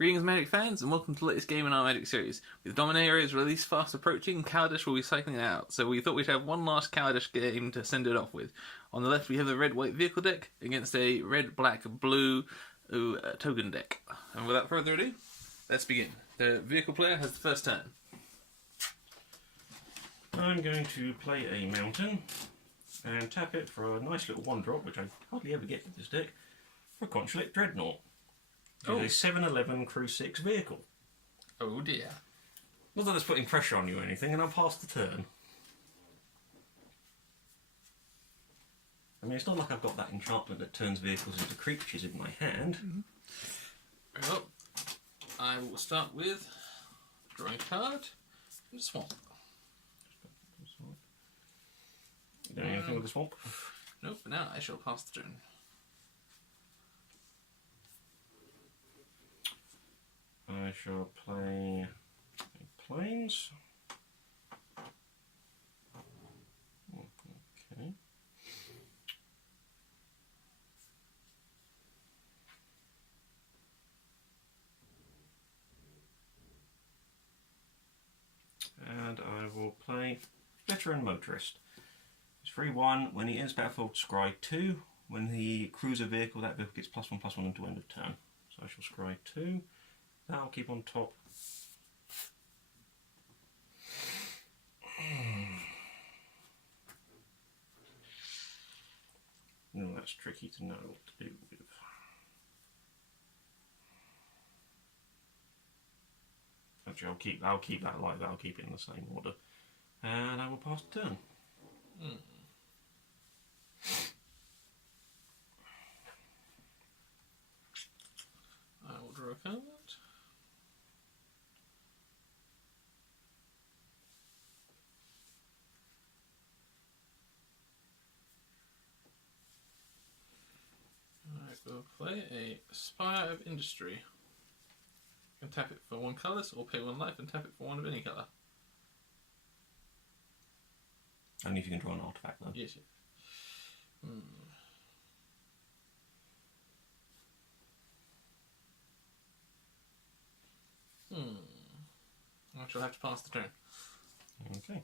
Greetings Magic fans and welcome to the latest game in our Magic series. With Dominaria's release fast approaching, Kaladesh will be cycling it out, so we thought we'd have one last Kaladesh game to send it off with. On the left we have the red-white vehicle deck against a red-black-blue token deck. And without further ado, let's begin. The vehicle player has the first turn. I'm going to play a mountain and tap it for a nice little 1-drop, which I hardly ever get with this deck, for a Consulate Dreadnought. It's a 7-11 Crew 6 vehicle. Oh dear. Not that it's putting pressure on you or anything, and I'll pass the turn. I mean, it's not like I've got that enchantment that turns vehicles into creatures in my hand. Very well. I will start with drawing a card and a swamp. Doing anything with the swamp? Nope, but now I shall pass the turn. I shall play planes. Okay. And I will play Veteran Motorist. It's 3-1. When he enters battlefield, scry 2. When he crews a vehicle, that vehicle gets +1/+1 until end of turn. So I shall scry 2. That'll keep on top. No, that's tricky to know what to do with. Actually, I'll keep that like that. I'll keep it in the same order, and I will pass the turn. I will draw a card. I will play a Spire of Industry. You can tap it for 1 colourless or pay 1 life and tap it for 1 of any colour. Only if you can draw an artifact though. Yes, yes. I shall have to pass the turn. Okay.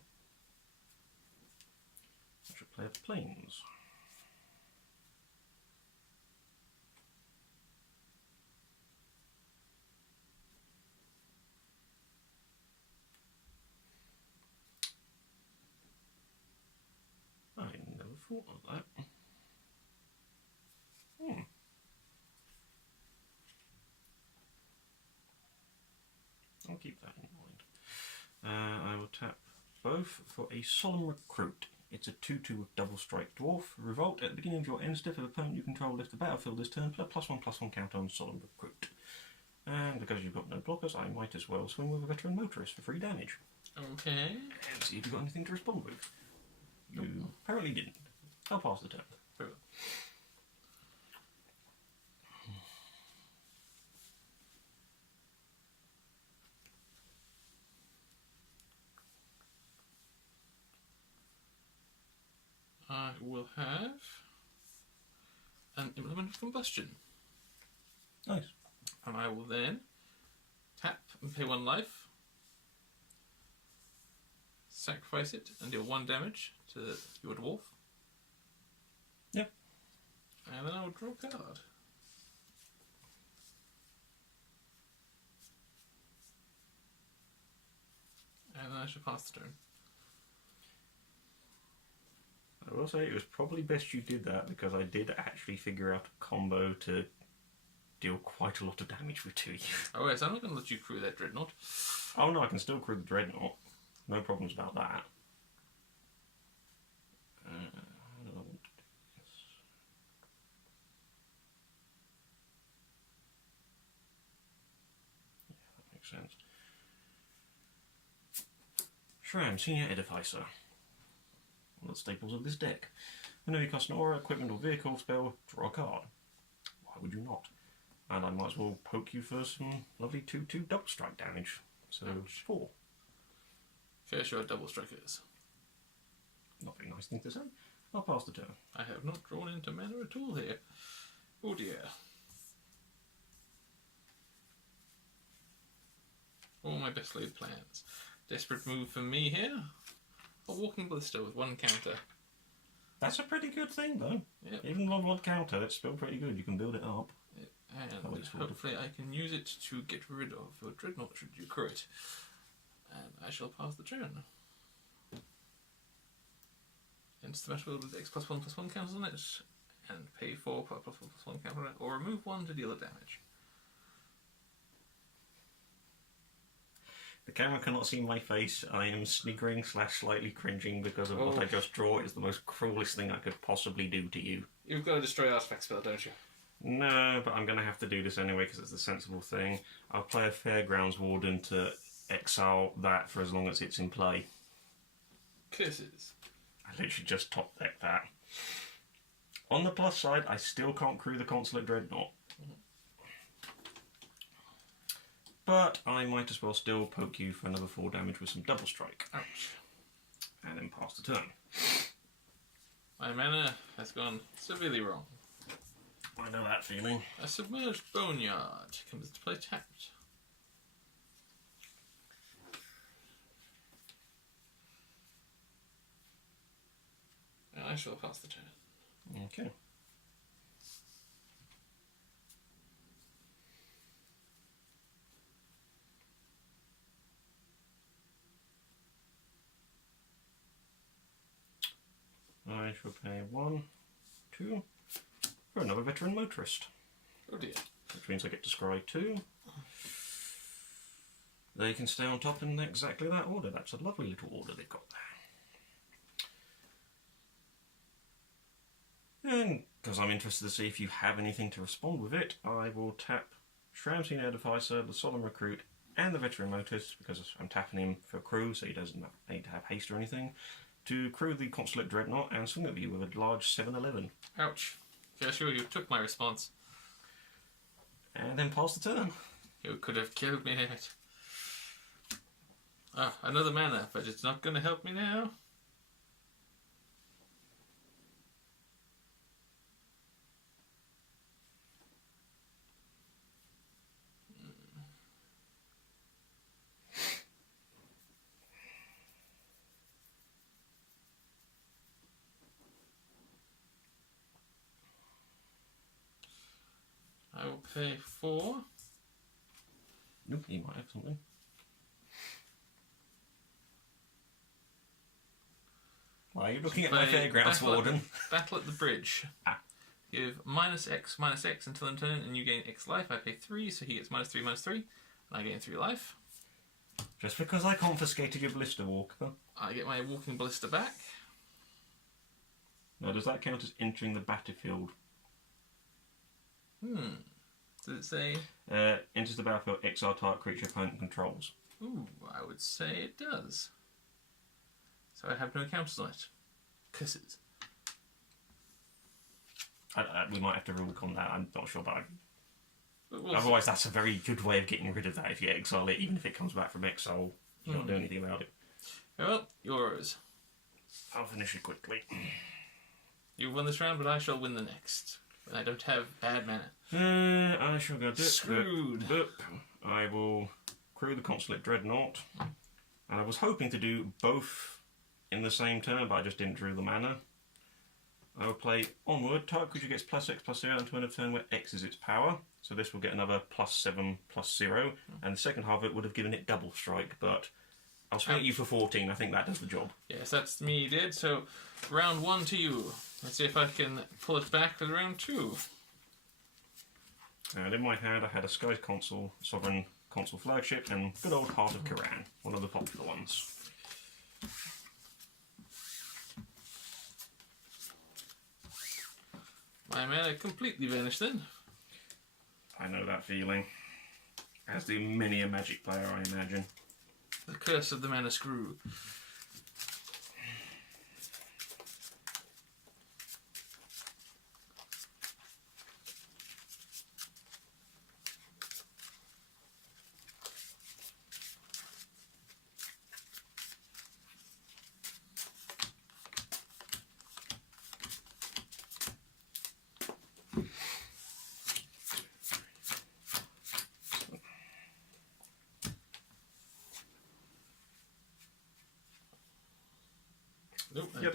I shall play the planes. I never thought of that. I'll keep that in mind. I will tap both for a Solemn Recruit. It's a 2/2 with double strike dwarf. Revolt at the beginning of your end step. If an opponent you control left the battlefield this turn, put a +1/+1 counter on Solemn Recruit. And because you've got no blockers, I might as well swing with a Veteran Motorist for 3 damage. Okay. And see if you've got anything to respond with. You Nope. apparently didn't. I'll pass the turn. Very well. I will have an Implement of Combustion. Nice. And I will then tap and pay 1 life, sacrifice it and deal 1 damage to your dwarf. Yep. And then I will draw a card. And then I shall pass the turn. I will say it was probably best you did that because I did actually figure out a combo to deal quite a lot of damage with 2 of you. Oh yes, I'm not going to let you crew that Dreadnought. Oh no, I can still crew the Dreadnought. No problems about that. How do I want to do this? Yeah, that makes sense. Shram, Senior Edificer. One of the staples of this deck. Whenever you cast an aura, equipment or vehicle spell, draw a card. Why would you not? And I might as well poke you for some lovely 2/2 double strike damage. So 4. Fair sure double strikers. Not a very nice thing to say. I'll pass the turn. I have not drawn into mana at all here. Oh dear. my best laid plans. Desperate move from me here. A walking ballista with 1 counter. That's a pretty good thing, though. Yep. Even on 1 counter, it's still pretty good. You can build it up. Yep. And hopefully I can use it to get rid of your dreadnought should you crew it. And I shall pass the turn. Enter the battlefield with X +1/+1 counters on it, and pay 4 +1/+1 counter on it, or remove 1 to deal the damage. The camera cannot see my face. I am sniggering / slightly cringing because of what I just draw. It's the most cruelest thing I could possibly do to you. You've got a destroy artifact spell, don't you? No, but I'm going to have to do this anyway because it's the sensible thing. I'll play a Fairgrounds Warden to exile that for as long as it's in play. Curses. I literally just top deck that. On the plus side, I still can't crew the Consulate Dreadnought. But I might as well still poke you for another 4 damage with some double strike. Ouch. And then pass the turn. My mana has gone severely wrong. I know that feeling. A submerged boneyard comes to play tapped. And I shall pass the turn. Okay. I shall pay 1, 2 for another veteran motorist. Oh dear. Which means I get to scry 2. They can stay on top in exactly that order. That's a lovely little order they've got there. And because I'm interested to see if you have anything to respond with it, I will tap Shramseen Edificer, the Solemn Recruit, and the Veteran Motorist, because I'm tapping him for crew, so he doesn't need to have haste or anything, to crew the Consulate Dreadnought and swing at you with a large 7/11. Ouch. Yeah, sure, you took my response. And then pass the turn. You could have killed me. Ah, another mana, but it's not going to help me now. I will pay 4. Nope, you might have something. Why are you looking at my Fairgrounds Warden? Battle at the bridge. Ah. Give -X until end turn, and you gain X life. I pay 3, so he gets -3/-3, and I gain 3 life. Just because I confiscated your Ballista Walker. I get my walking ballista back. Now, does that count as entering the battlefield? Does it say? Enters the battlefield, exile target creature opponent controls. Ooh, I would say it does. So I have no counters on it. Curses. We might have to rule on that, I'm not sure, but We'll otherwise that's a very good way of getting rid of that. If you exile it, even if it comes back from exile, you can't do anything about it. Well, yours. I'll finish it quickly. You won this round, but I shall win the next. I don't have bad mana. I shall go Screwed. I will crew the Consulate Dreadnought. And I was hoping to do both in the same turn, but I just didn't drew the mana. I will play Onward. Target creature gets +X/+0 until end of turn where X is its power. So this will get another +7/+0. And the second half of it would have given it double strike, but I'll swing at you for 14. I think that does the job. Yes, that's me, did. So, round 1 to you. Let's see if I can pull it back for round 2. And in my hand I had a Sky Consul, Sovereign Consul Flagship, and good old Heart of Kiran, one of the popular ones. My mana completely vanished then. I know that feeling. As do many a Magic player, I imagine. The curse of the mana screw.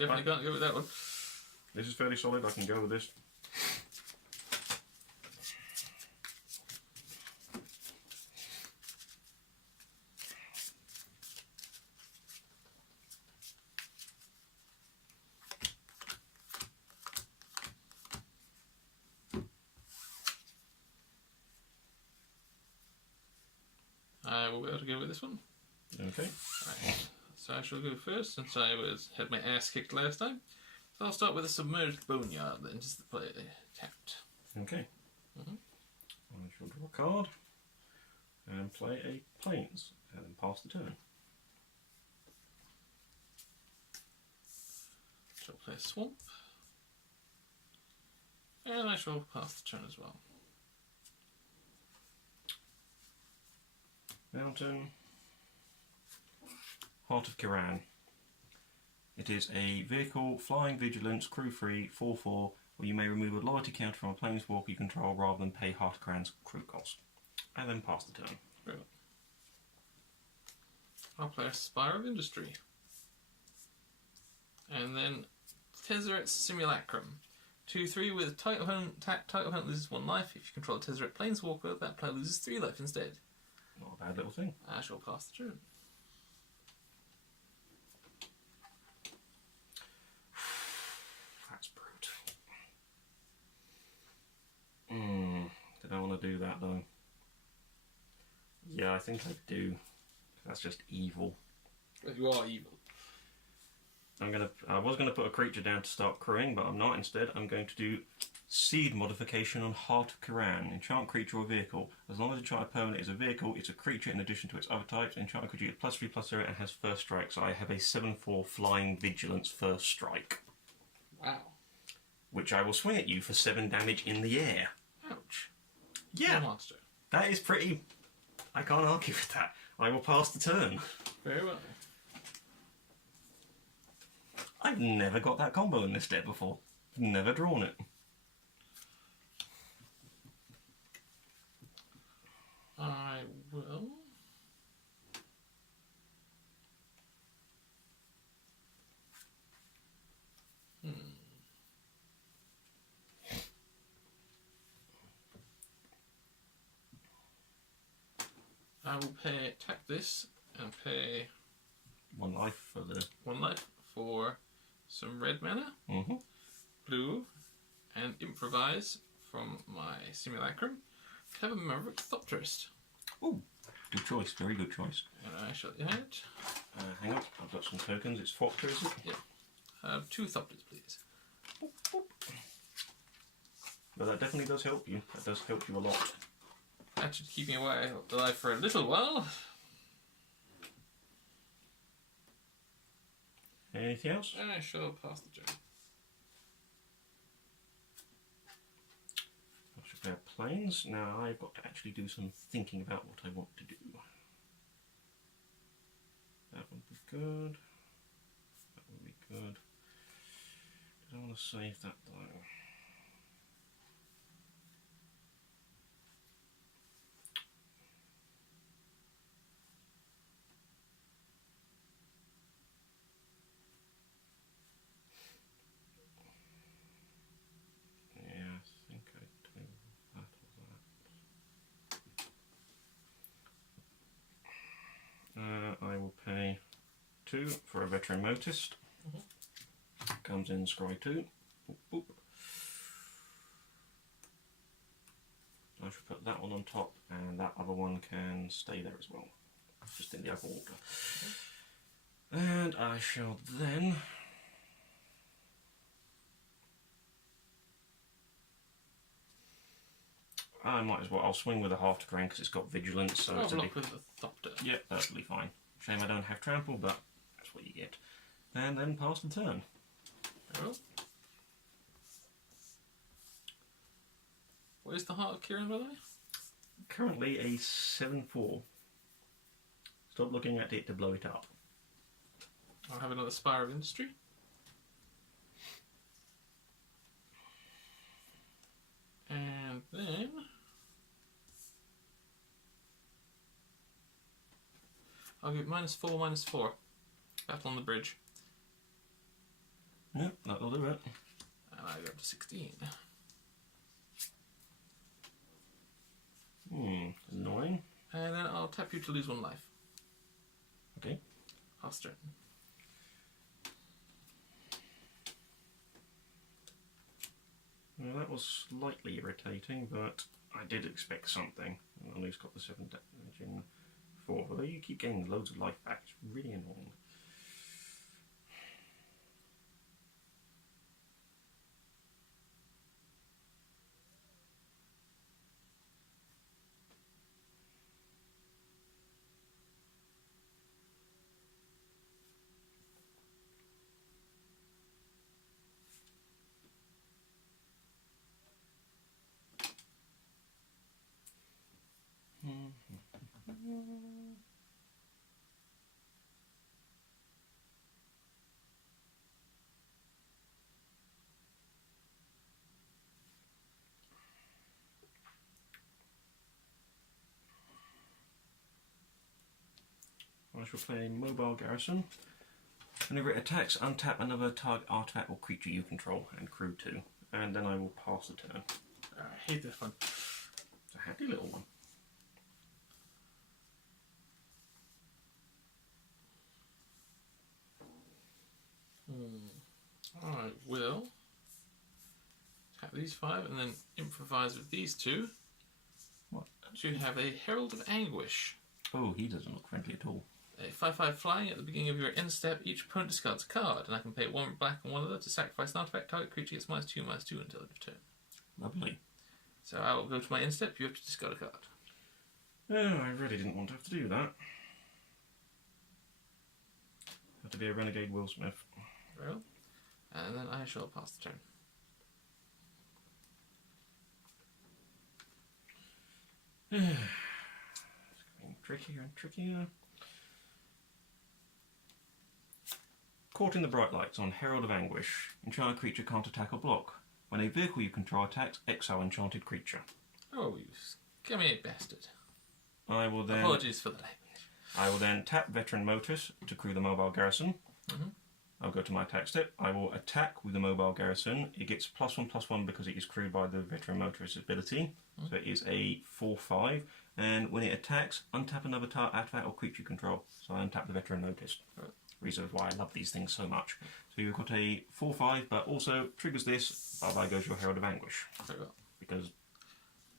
definitely can't go with that one. This is fairly solid. I can go with this. I will be able to go with this one. Okay. Right. So I shall go first since I had my ass kicked last time. So I'll start with a submerged boneyard then, just to play tapped. Okay. I shall draw a card and play a plains and then pass the turn. Shall play a swamp. And I shall pass the turn as well. Mountain. Heart of Kiran. It is a vehicle, flying vigilance, crew free, 4/4, where you may remove a loyalty counter from a planeswalker you control rather than pay Heart of Kiran's crew cost. And then pass the turn. Right. I'll play a Spire of Industry. And then Tezzeret Simulacrum. 2/3 with title opponent loses 1 life. If you control a Tezzeret Planeswalker, that player loses 3 life instead. Not a bad little thing. I shall pass the turn. That's brutal. Did I want to do that though? Yeah, I think I do. That's just evil. You are evil. I was gonna put a creature down to start crewing, but I'm not. Instead, I'm going to do Seed modification on Heart of Kiran. Enchant creature or vehicle. As long as a enchanted permanent is a vehicle, it's a creature in addition to its other types. Enchanted creature gets +3/+0 and has first strike. So I have a 7/4 flying vigilance first strike. Wow. Which I will swing at you for 7 damage in the air. Ouch. Yeah. Monster. That is pretty... I can't argue with that. I will pass the turn. Very well. I've never got that combo in this deck before. Never drawn it. I will. I will tap this and pay 1 life for the... 1 life for some red mana, blue, and Improvise from my Simulacrum. Have a Maverick Thopterist. Ooh, good choice, very good choice. And I shall add it. Hang on, I've got some tokens. It's Thopter, is it? Yeah. 2 Thopters, please. Boop, boop. Well, that definitely does help you. That does help you a lot. That should keep me alive for a little while. Anything else? I shall pass the turn. I should play planes. Now I've got to actually do some thinking about what I want to do. That would be good. That would be good. Did I want to save that though? I will pay 2 for a Veteran Motist. Comes in scry 2. Boop, boop. I should put that one on top, and that other one can stay there as well. Just in the other order. And I shall then... I might as well. I'll swing with a Heart of Kiran because it's got vigilance. So I'll it's a block with the Thopter. yeah, perfectly fine. Shame I don't have trample, but that's what you get. And then pass the turn. Very well. What is the Heart of Kiran, by the way? Currently a 7/4. Stop looking at it to blow it up. I'll have another Spire of Industry. And then... I'll give -4/-4. Battle on the bridge. Yep, that'll do it. And I go up to 16. Annoying. And then I'll tap you to lose 1 life. Okay. Pass turn. Well, that was slightly irritating, but I did expect something. At least got the 7 damage in 4. Although you keep getting loads of life back, it's really annoying. I shall play Mobile Garrison. Whenever it attacks, untap another target artifact or creature you control, and crew 2. And then I will pass the turn. I hate this one. It's a handy little one. I will tap these 5 and then improvise with these 2. What? To have a Herald of Anguish. Oh, he doesn't look friendly at all. A 5/5 flying at the beginning of your end step, each opponent discards a card, and I can pay 1 black and 1 other to sacrifice an artifact. Target creature gets -2/-2 until end of turn. Lovely. So I will go to my end step, you have to discard a card. Oh, I really didn't want to have to do that. Have to be a renegade Will Smith. Very well. And then I shall pass the turn. It's getting trickier and trickier. Caught in the bright lights on Herald of Anguish. Enchanted creature can't attack or block. When a vehicle you control attacks, exile enchanted creature. Oh, you scummy bastard. I will then. Apologies for the language. I will then tap Veteran Motus to crew the Mobile Garrison. I'll go to my attack step. I will attack with the Mobile Garrison. It gets +1/+1 because it is crewed by the Veteran Motorist ability. So it is a 4/5. And when it attacks, untap another target artifact or creature you control. So I untap the Veteran Motorist. Reasons why I love these things so much. So you've got a 4/5, but also triggers this. Bye-bye goes your Herald of Anguish. Very well. Because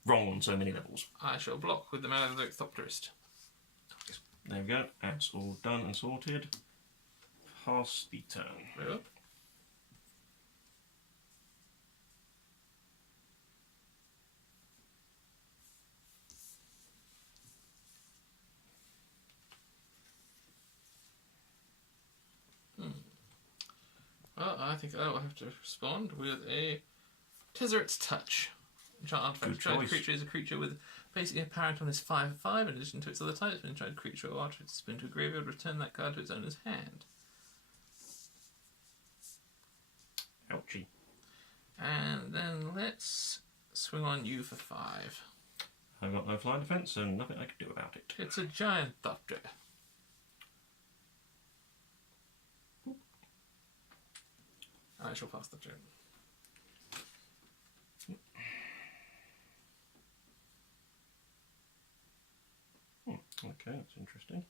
wrong on so many levels. I shall block with the Maledict Thopterist. There we go. That's all done and sorted. Pass the turn. Very well. Well, I think I will have to respond with a Tezzeret's Touch. Enchanted creature is a creature with basically a parent on his 5/5 in addition to its other types. When enchanted creature or artifact is spin to a graveyard, return that card to its owner's hand. Ouchie. And then let's swing on you for 5. I've got no flying defence and nothing I can do about it. It's a giant Thopter. I shall pass the turn. Okay, that's interesting.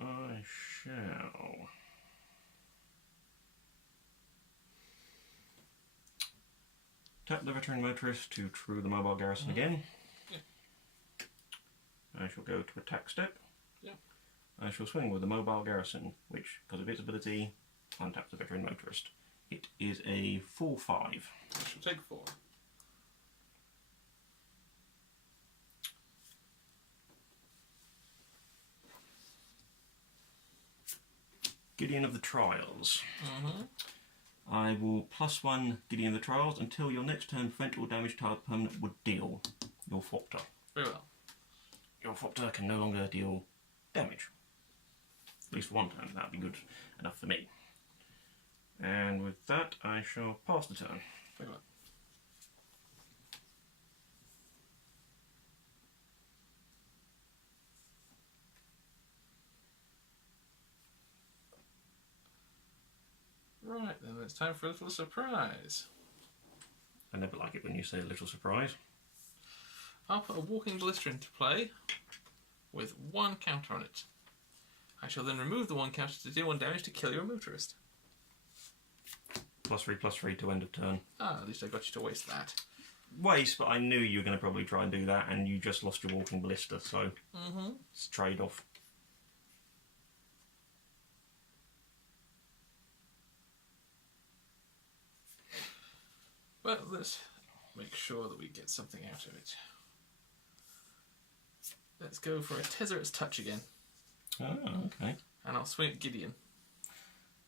I shall tap the Veteran Motorist to true the Mobile Garrison again. Yeah. I shall go to attack step. Yeah. I shall swing with the Mobile Garrison, which, because of its ability, untaps the Veteran Motorist. It is a 4/5. I shall take 4. Gideon of the Trials. I will +1 Gideon of the Trials until your next turn prevent or damage target permanent would deal your Thopter. Very well. Your Thopter can no longer deal damage. At least for one turn, that would be good enough for me. And with that, I shall pass the turn. Very well. Right, then it's time for a little surprise. I never like it when you say a little surprise. I'll put a walking ballista into play with 1 counter on it. I shall then remove the 1 counter to deal 1 damage to kill your motorist. +3/+3 to end of turn. Ah, at least I got you to waste that. Waste, but I knew you were going to probably try and do that, and you just lost your walking ballista, so it's a trade-off. Well, let's make sure that we get something out of it. Let's go for a Tezzeret's Touch again. Oh, okay. And I'll swing at Gideon.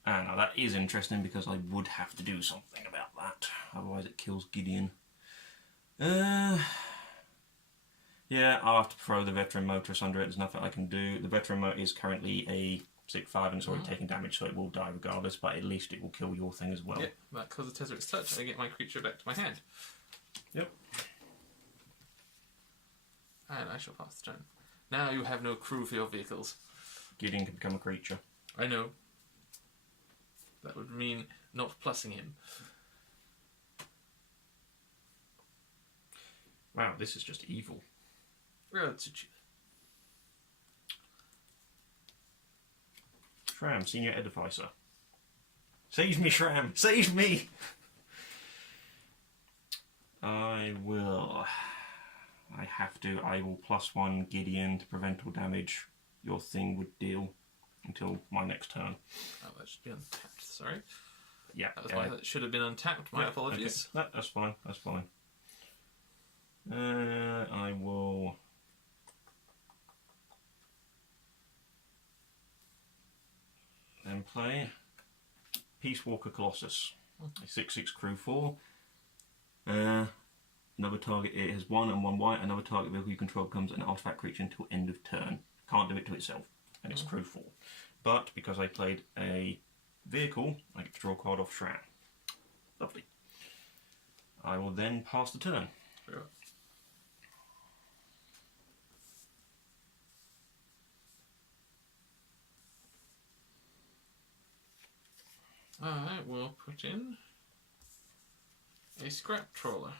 Ah, now that is interesting because I would have to do something about that. Otherwise it kills Gideon. Yeah, I'll have to throw the Veteran Motorist under it. There's nothing I can do. The Veteran Motor is currently a 6/5 and it's already taking damage, so it will die regardless, but at least it will kill your thing as well. Yep, that because of Tezzeret's Touch, I get my creature back to my hand. Yep. And I shall pass the turn. Now you have no crew for your vehicles. Gideon can become a creature. I know. That would mean not plussing him. Wow, this is just evil. Well, to you. Shram, Senior Edificer. Save me, Shram! Save me! I will. I have to. I will +1 Gideon to prevent all damage your thing would deal until my next turn. Oh, that should be untapped, sorry. Yeah. That was why that should have been untapped. My apologies. Okay. That's fine. That's fine. I will. Then play Peace Walker Colossus. A 6/6 crew 4. Another target, it has 1 and 1 white. Another target vehicle you control becomes an artifact creature until end of turn. Can't do it to itself. And it's crew 4. But because I played a vehicle, I get to draw a card off Shram. Lovely. I will then pass the turn. Sure. I will put in a Scrap Trawler.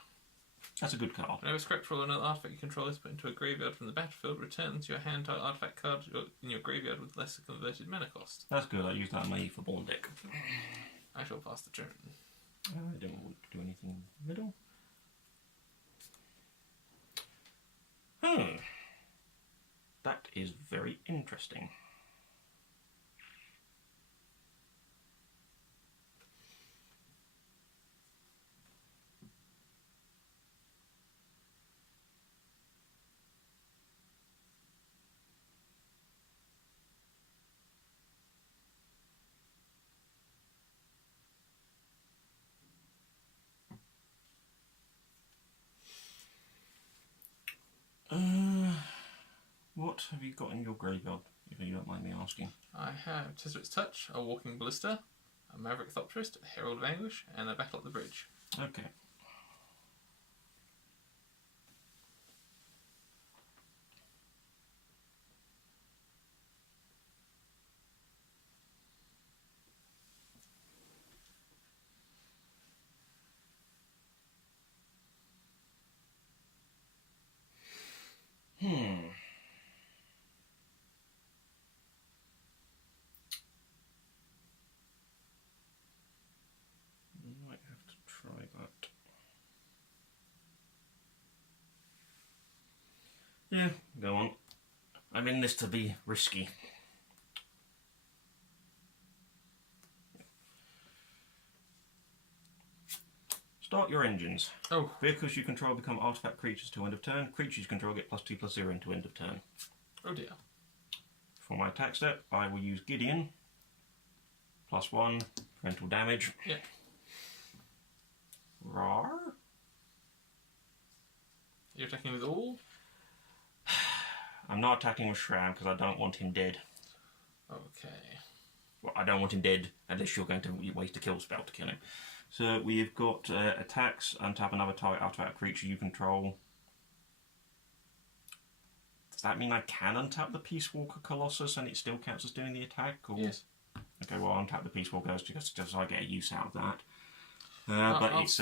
That's a good card. Whenever a Scrap Trawler, another artifact you control is put into a graveyard from the battlefield, returns your hand type artifact card in your graveyard with lesser converted mana cost. That's good. I use that in my for Born deck. I shall pass the turn. I don't want to do anything in the middle. That is very interesting. What have you got in your graveyard, if you don't mind me asking? I have Tezzeret's Touch, a Walking Ballista, a Maverick Thopterist, a Herald of Anguish, and a Battle at the Bridge. Okay. Might have to try that. Yeah, go on. I'm in this to be risky. Start your engines. Oh. Vehicles you control become artifact creatures till end of turn. Creatures you control get +2/+0 until end of turn. Oh dear. For my attack step, I will use Gideon. +1, parental damage. Yeah. Rawr. You're attacking with all? I'm not attacking with Shram because I don't want him dead. Okay. Well, I don't want him dead unless you're going to waste a kill spell to kill him. So we've got attacks, untap another target artifact creature you control. Does that mean I can untap the Peace Walker Colossus and it still counts as doing the attack? Or? Yes. Okay, well, I'll untap the Peace Walker just so I get a use out of that. But it's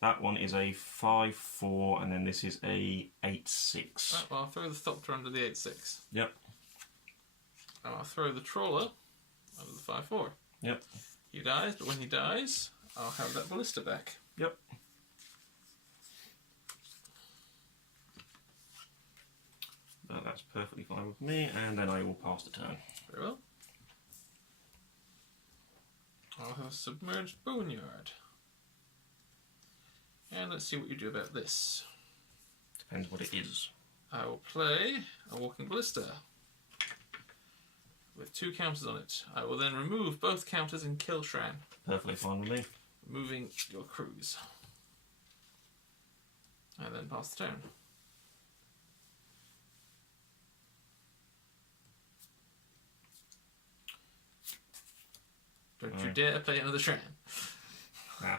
that one is a 5/4, and then this is a 8/6. Right, well, I'll throw the Thopter under the 8/6. Yep. And I'll throw the Trawler under the 5/4. Yep. He dies, but when he dies, I'll have that Ballista back. Yep. That's perfectly fine with me, and then I will pass the turn. Very well. I'll have a Submerged Boneyard. And let's see what you do about this. Depends what it is. I will play a Walking Ballista with 2 counters on it. I will then remove both counters and kill Shran, Perfectly fine with me. removing your crews. And then pass the turn. Don't you dare play another Shran. Nah.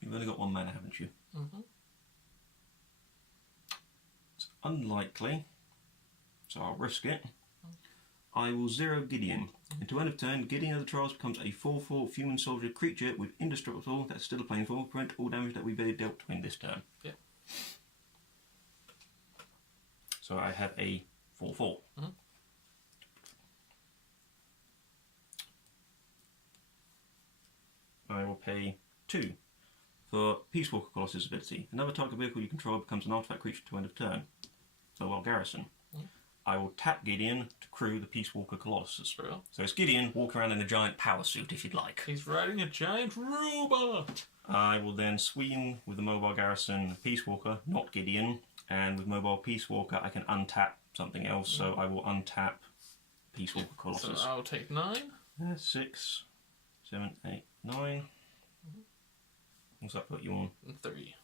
You've only got 1 mana, haven't you? Mm-hmm. It's unlikely, so I'll risk it. I will 0 Gideon. Until end of turn, Gideon of the Trials becomes a 4/4 human soldier creature with indestructible, that's still a planeswalker, prevent all damage that we dealt to in this turn. Yeah. So I have a 4/4. Mm-hmm. I will pay 2 for Peace Walker Colossus ability. Another target vehicle you control becomes an artifact creature to end of turn. So well, Garrison. Mm-hmm. I will tap Gideon to crew the Peace Walker Colossus. Very well. So it's Gideon, walk around in a giant power suit if you'd like. He's riding a giant robot! I will then swing with the Mobile Garrison Peace Walker, not Gideon, and with Mobile Peace Walker I can untap something else, so I will untap Peace Walker Colossus. So I'll take 9. 6, 7, 8, 9. What's that put you on? And 3.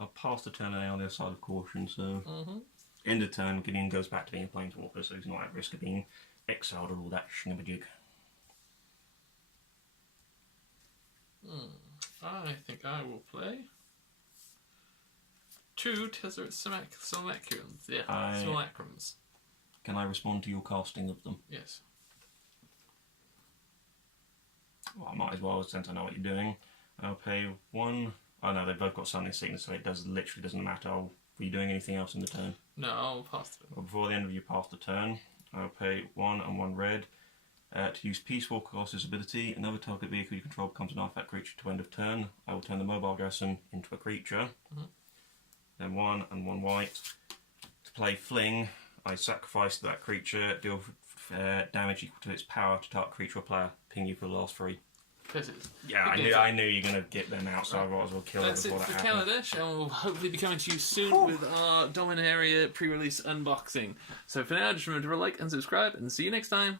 I'll pass the turn on the other side of caution, so Mm-hmm. end of turn Gideon goes back to being a planeswalker, so he's not at risk of being exiled or all that shinabajig. I think I will play 2 Tezzeret Simulacrums. Yeah, Simulacrums. Can I respond to your casting of them? Yes. Well, I might as well, since I know what you're doing. I'll pay 1. Oh no, they've both got Summoning Sickness, so it literally doesn't matter. Were you doing anything else in the turn? No, I'll pass it. Well, before the end of your pass the turn, I'll pay 1 and 1 red to use Peace Walker Colossus ability. Another target vehicle you control becomes an artifact creature to end of turn. I will turn the Mobile Garrison into a creature. Mm-hmm. Then 1 and 1 white. To play Fling, I sacrifice that creature, deal damage equal to its power to target creature or player, ping you for the last 3. Yeah, I knew you were going to get them out, so I might as well kill them before that happens. That's it for Kaladesh, and we'll hopefully be coming to you soon with our Dominaria pre-release unboxing. So for now, just remember to like and subscribe, and see you next time.